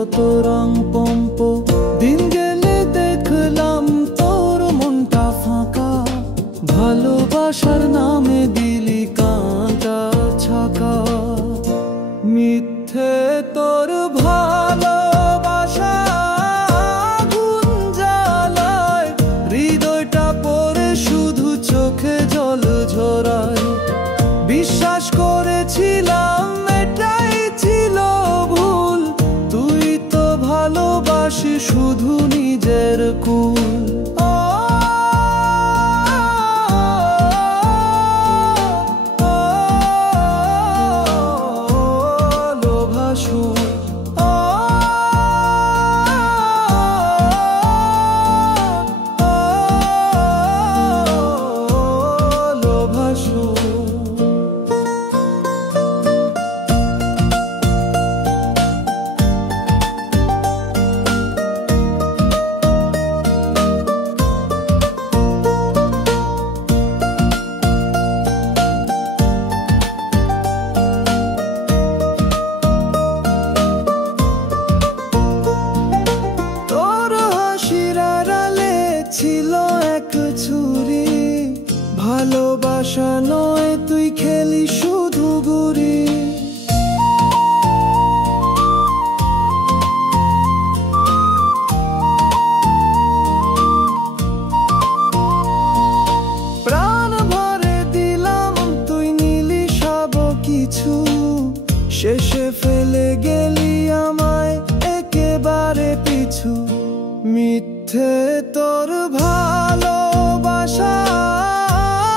যত রং পম্প, দিন গেলে দেখলাম তোর মনটা ফাঁকা। ভালোবাসার নামে দিলি কাঁটা ছাকা। মিথ্যে তোর ভালোবাসা আগুন জ্বালায়, হৃদয়টা পড়ে শুধু চোখে জল ঝরায়। বিশ্বাস করেছিলাম এটাই ছিল ভুল, তুই তো ভালোবাসি শুধু নিজের কুল। ছিল এক ছুরি, ভালোবাসা নয় তুই খেলি শুধু গুরি। প্রাণ ভরে দিলাম তুই নিলি সব কিছু, শেষে ফেলে গেলি আমায় একেবারে পিছু। মিথ্যে তোর ভালোবাসা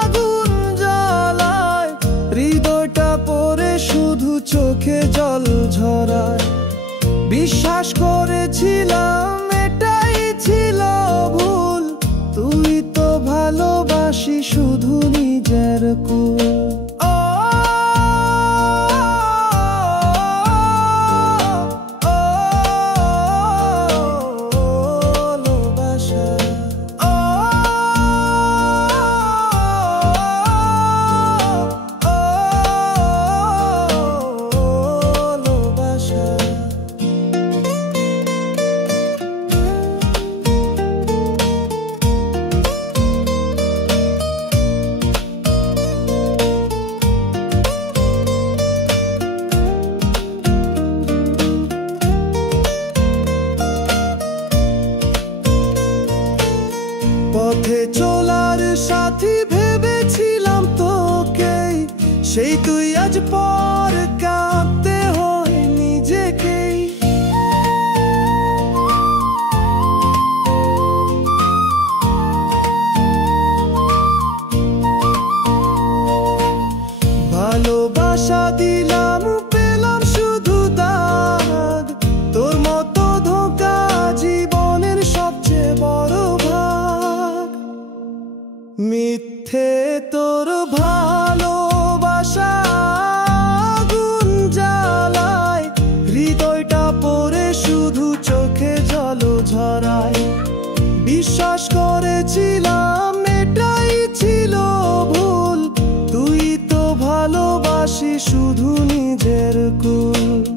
আগুন জ্বালায়, হৃদয়টা পড়ে শুধু চোখে জল ঝরায়। বিশ্বাস করেছিলাম এটাই ছিল ভুল, তুই তো ভালোবাসি শুধু নিজের কুল। পথে চলার সাথী ভেবেছিলাম তোকে, সেই তুই আজ পর কাঁদতে হয় নিজেকেই। ভালোবাসা দিলাম পেলাম শুধু দাগ, তোর মতো ধোঁকা জীবনের সবচেয়ে বড় ভাগ। মিথ্যে তোর ভালোবাসা আগুন জ্বালায়, হৃদয়টা পড়ে শুধু চোখে জল ঝরায়। বিশ্বাস করেছিলাম এটাই ছিল ভুল, তুই তো ভালোবাসি শুধু নিজের কুল।